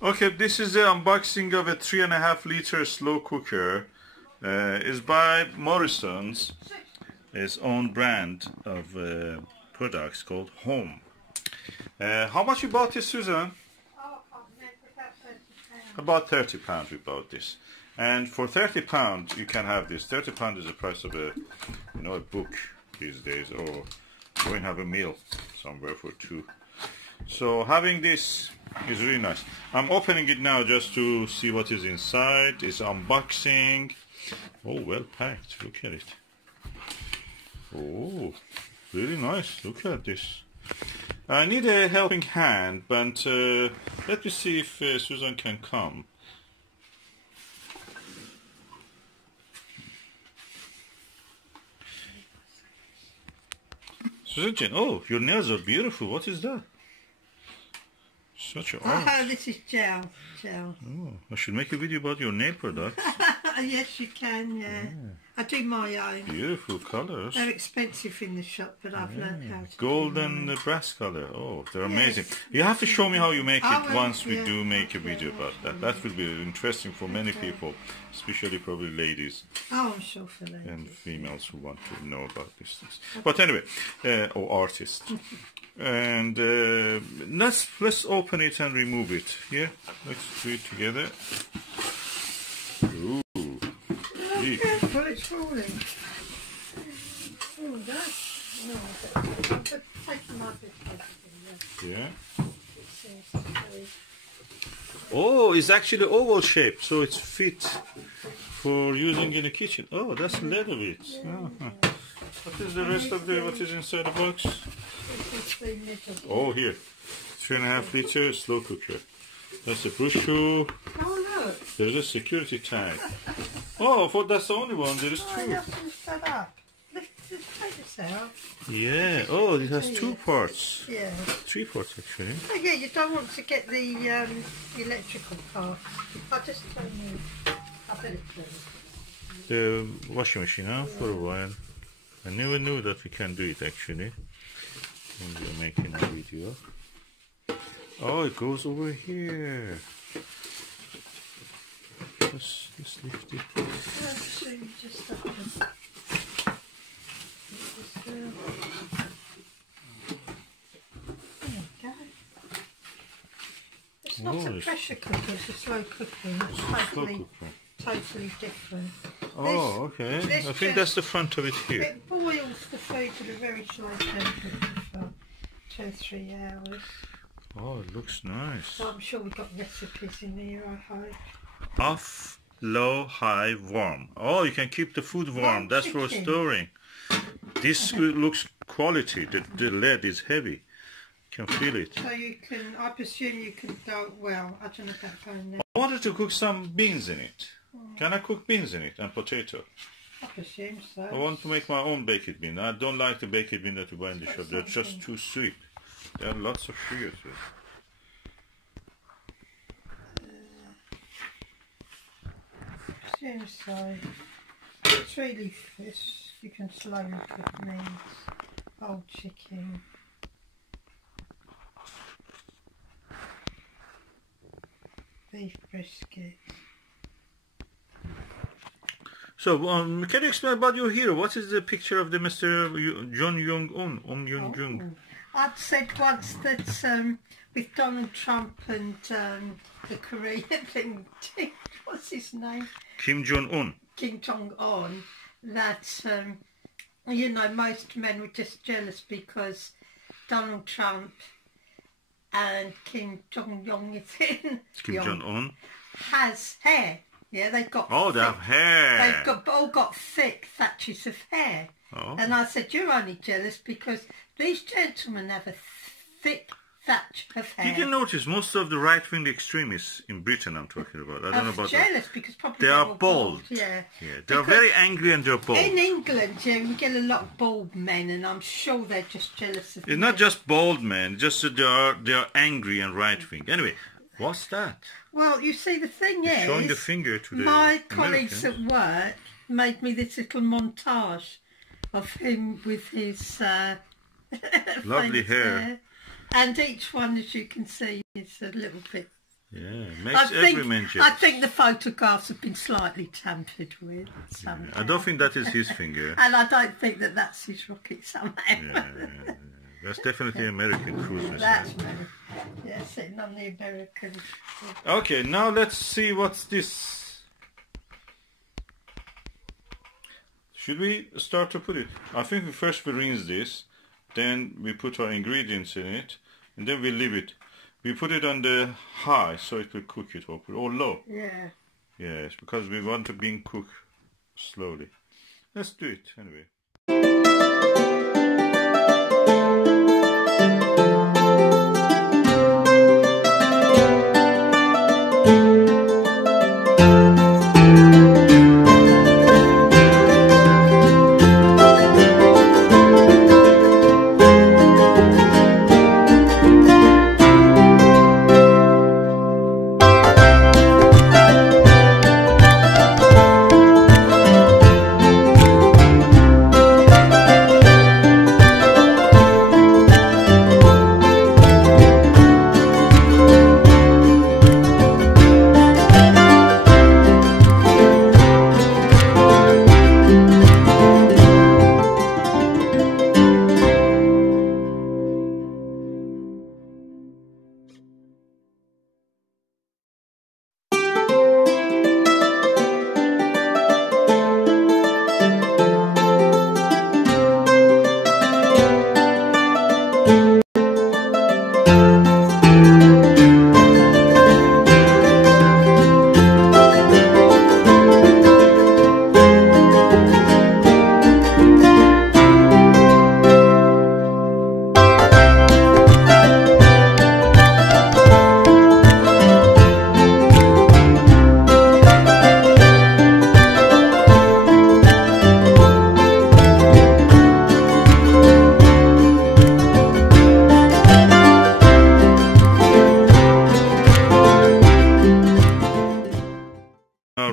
Okay, this is the unboxing of a 3.5-liter slow cooker. It's by Morrisons. Its own brand of products called Home. How much you bought this, Susan? About £30 we bought this. And for £30 you can have this. £30 is the price of a book these days, or go and have a meal somewhere for two. So having this is really nice. I'm opening it now just to see what is inside. It's unboxing. Oh, well packed. Look at it. Oh, really nice. Look at this. I need a helping hand, but let me see if Susan can come. Susan, oh, your nails are beautiful. What is that? Such a art. Oh, this is gel. Oh, I should make a video about your nail products. Yes, you can, yeah. I do my own. Beautiful colours. They're expensive in the shop, but I've learned how to gold and brass colour. Oh, they're amazing. You have to show me how you make it once we do make a video about that. That will be interesting for many people, especially probably ladies. Oh, I'm sure for ladies. And females who want to know about these things. But anyway, or artists. And let's open it and remove it. Yeah, let's do it together. Ooh. Careful, it's falling. Oh, that's... No, I'll take my bit. Yeah. Oh, it's actually oval shape, so it's fit for using in the kitchen. Oh, that's leather bits. What is the rest of the, what is inside the box? Oh, here. 3.5-liter slow cooker. That's a brochure. Oh, look. There's a security tag. Oh, I thought that's the only one. There is two. You have to set up. Let's take this out. Yeah. Oh, it has two parts. Yeah. 3 parts, actually. Oh, yeah, you don't want to get the electrical part. I'll just tell you. I bet it's the washing machine, huh? For a while. I never knew that we can do it, actually. When we are making a video. Oh, it goes over here. Just lift it. Just It's not a pressure cooker, it's a slow cooker. It's totally different. Oh, okay. I think that's the front of it here. It boils the food at a very slow temperature for 2 or 3 hours. Oh, it looks nice. So I'm sure we've got recipes in here, I hope. Off, low, high, warm. Oh, you can keep the food warm. That's for storing. This looks quality. The lead is heavy. You can feel it. So you can, I presume you can go, well, I don't know about going there. I wanted to cook some beans in it. Can I cook beans in it and potato? I presume so. I want to make my own baked bean. I don't like the baked bean that you buy in the shop. They're just too sweet. There are lots of sugar to it. Seems so. It's really fish. You can slowly cook meat, old chicken. Beef brisket. So, can you explain about your hero? What is the picture of the Mr. John Jong-un? I'd said once that with Donald Trump and the Korean thing, what's his name? Kim Jong-un. Kim Jong-un, that, most men were just jealous because Donald Trump and Kim Jong-un Kim Jong-un has hair. Yeah, they've got. Oh, they have hair. They've all got thick thatches of hair. Oh. And I said, you're only jealous because these gentlemen have a thick thatch of hair. Did you notice most of the right-wing extremists in Britain I'm talking about? I don't know about jealous because probably they are bald. Yeah. They're very angry and they're bald. In England, we get a lot of bald men, and I'm sure they're just jealous of. It's not just bald men, just that they are angry and right-wing. Anyway, what's that? Well, you see, the thing is, showing the finger to the my colleagues at work made me this little montage of him with his lovely hair. And each one, as you can see, is a little bit Yeah, makes every man jealous. I think the photographs have been slightly tampered with. Yeah, I don't think that is his finger. And I don't think that that's his rocket somehow. Yeah, that's definitely American cruise. That's American. Yeah, sitting on the American. Okay, now let's see what's this. Should we start to put it? I think we first rinse this, then we put our ingredients in it, and then we leave it. We put it on the high so it will cook it, or low. Yeah. Yes, because we want the bean cook slowly. Let's do it anyway.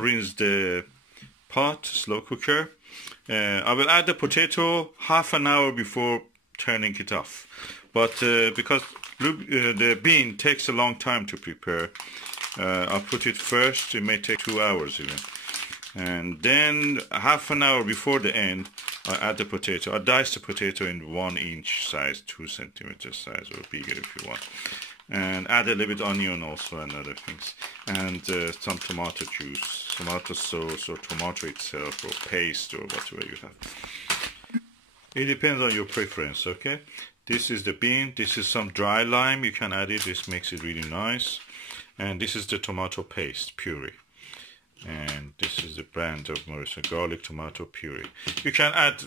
Rinse the pot, slow cooker. I will add the potato half an hour before turning it off. But because the bean takes a long time to prepare, I'll put it first. It may take 2 hours even. And then half an hour before the end, I add the potato. I dice the potato in 1 inch size, 2 centimeter size, or bigger if you want. And add a little bit onion also and other things, and some tomato juice, tomato sauce, or tomato itself, or paste, or whatever you have. It depends on your preference. Okay, this is the bean. This is some dry lime. You can add it. This makes it really nice. And this is the tomato paste puree. And this is the brand of Morrisons, garlic tomato puree. You can add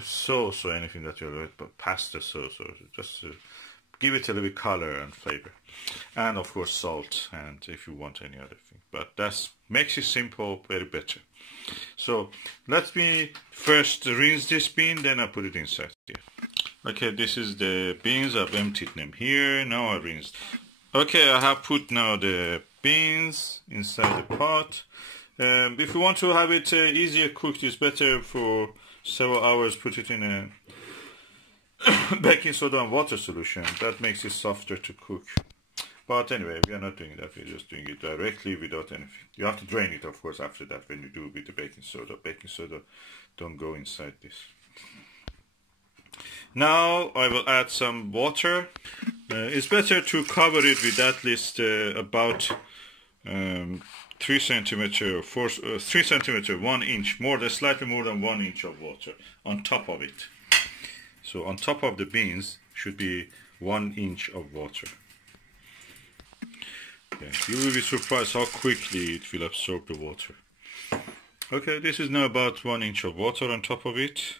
sauce or anything that you like, but pasta sauce, or just give it a little bit color and flavor, and of course salt, and if you want any other thing. But that makes it simple, very better. So let me first rinse this bean, then I put it inside here. Okay, this is the beans. I've emptied them here. Now I rinsed. Okay, I have put now the beans inside the pot. If you want to have it easier cooked, it's better for several hours. Put it in a baking soda and water solution. That makes it softer to cook. But anyway, we are not doing that. We're just doing it directly without anything. You have to drain it, of course, after that when you do with the baking soda. Baking soda don't go inside this. Now I will add some water. It's better to cover it with at least about 3 centimeter, 3 centimeter, 1 inch, slightly more than 1 inch of water on top of it. So on top of the beans should be 1 inch of water. Yeah, you will be surprised how quickly it will absorb the water. Okay, this is now about 1 inch of water on top of it.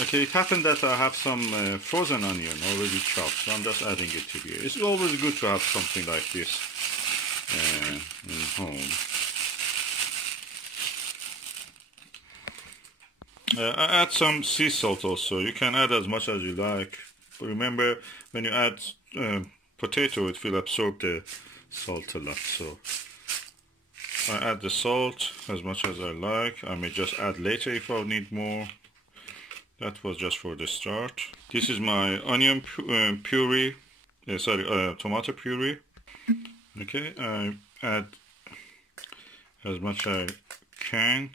Okay, it happened that I have some frozen onion already chopped, so I'm just adding it to here. It's always good to have something like this in home. I add some sea salt also. You can add as much as you like. But remember, when you add potato, it will absorb the salt a lot. So I add the salt as much as I like. I may just add later if I need more. That was just for the start. This is my onion puree, tomato puree. Okay, I add as much I can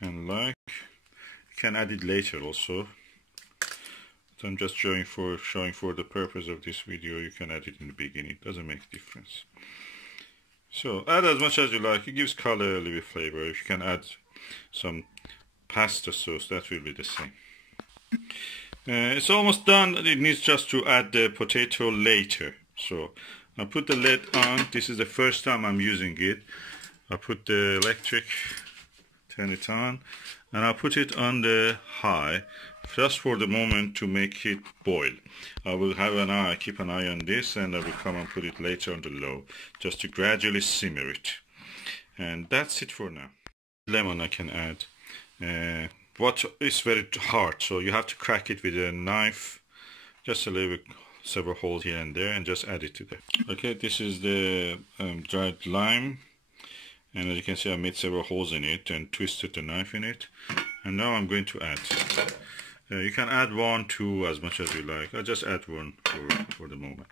and like. You can add it later also. But I'm just showing for the purpose of this video. You can add it in the beginning. It doesn't make a difference. So add as much as you like. It gives color, a little bit flavor. If you can add some pasta sauce, that will be the same. It's almost done. It needs just to add the potato later. So I put the lid on. This is the first time I'm using it. I put the electric, turn it on, and I put it on the high just for the moment to make it boil. I will have an eye, keep an eye on this, and I will come and put it later on the low just to gradually simmer it. And that's it for now. Lemon I can add. What is very hard, so you have to crack it with a knife, just a little bit, several holes here and there, and just add it to there. Okay, this is the dried lime, and as you can see I made several holes in it and twisted the knife in it, and now I'm going to add. You can add 1, 2, as much as you like. I'll just add 1 for the moment.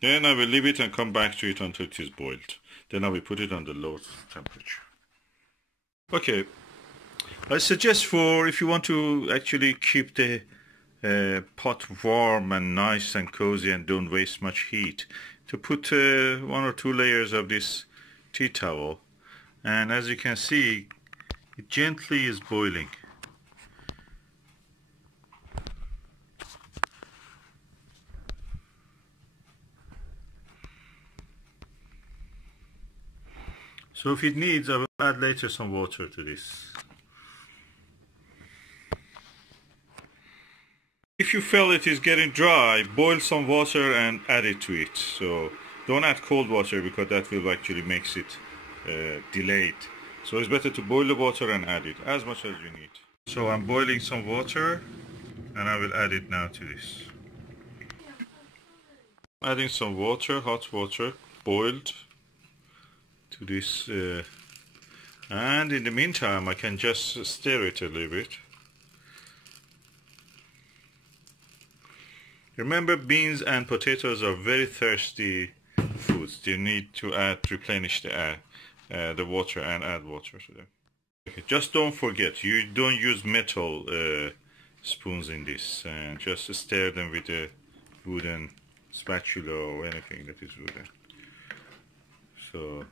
Then I will leave it and come back to it until it is boiled. Then I will put it on the low temperature. Okay. I suggest for if you want to actually keep the pot warm and nice and cozy and don't waste much heat, to put 1 or 2 layers of this tea towel, and as you can see it gently is boiling. So if it needs, I will add later some water to this. If you feel it is getting dry, boil some water and add it to it. So don't add cold water because that will actually makes it delayed. So it's better to boil the water and add it as much as you need. So I'm boiling some water and I will add it now to this. Adding some water, hot water, boiled, to this, and in the meantime I can just stir it a little bit. Remember, beans and potatoes are very thirsty foods. You need to replenish the water and add water to them. Okay, just don't forget, you don't use metal spoons in this, and just stir them with a wooden spatula or anything that is wooden. So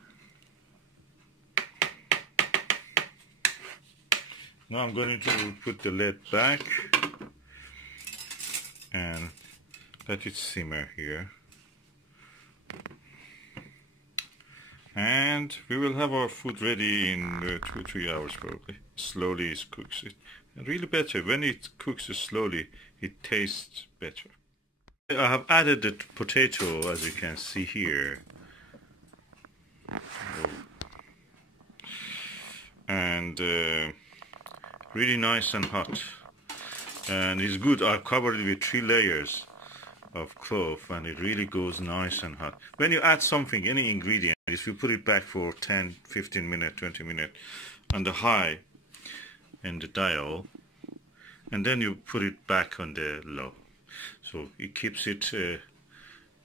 now I'm going to put the lid back and let it simmer here, and we will have our food ready in 2-3 hours probably. Slowly it cooks it, and really better when it cooks slowly, it tastes better. I have added the potato, as you can see here, and really nice and hot, and it's good. I've covered it with 3 layers of cloth, and it really goes nice and hot. When you add something, any ingredient, if you put it back for 10, 15 minutes, 20 minutes on the high in the dial, and then you put it back on the low, so it keeps it,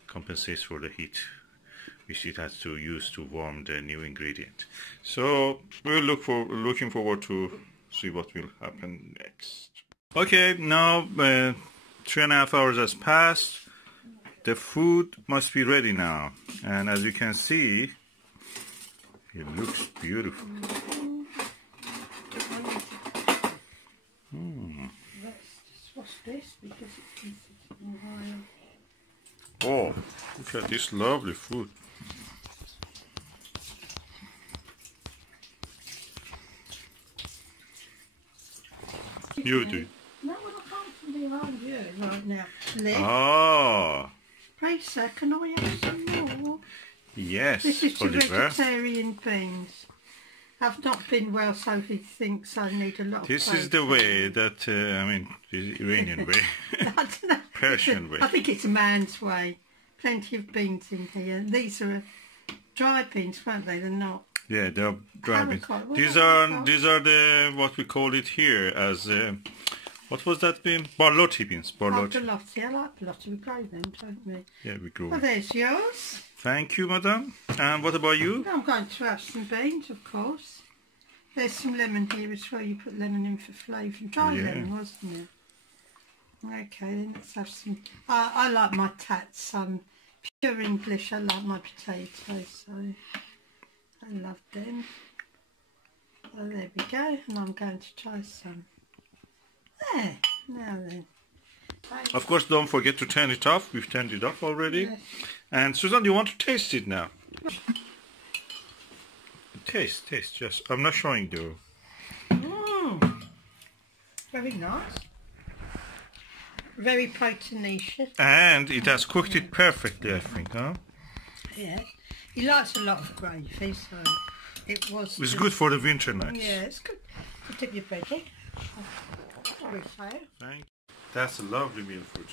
compensates for the heat which it has to use to warm the new ingredient. So we're looking forward to see what will happen next. Okay, now 3.5 hours has passed. The food must be ready now, and as you can see, it looks beautiful. What's this? Because it's a while. Oh, look at this lovely food. You do. No, well, I can't be around you right now. Liv, Ah, pray sir, can I have some more? yes, This is the Oliver. vegetarian beans. I've not been well, so he thinks I need a lot of This is the protein. way that, I mean, the Iranian way, I don't know. Persian way. I think it's a man's way. Plenty of beans in here. These are dry beans, weren't they? They're not. Yeah, they're dry beans. Haricot. What These are are they the what we call it here as what was that bean? Barlotti beans. Barlotti. Barlotti. I like Barlotti. We grow them, don't we? Yeah, we grow. Well, there's yours. Thank you, madam. And what about you? I'm going to have some beans, of course. There's some lemon here as well. You put lemon in for flavour. Dry lemon, wasn't it? Okay, then let's have some. I like my tats. Pure English. I like my potatoes, so I love them. So there we go, and I'm going to try some. There. Now then. Of course, don't forget to turn it off. We've turned it off already. Yes. And Susan, do you want to taste it now? Taste. Just. I'm not showing though. Very nice. Very proteinous. And it has cooked it perfectly, I think, huh? Yeah. He likes a lot of gravy, so it was. It's good for the winter nights. Yeah, it's good to dip your bread in. Thank you. That's a lovely meal for you.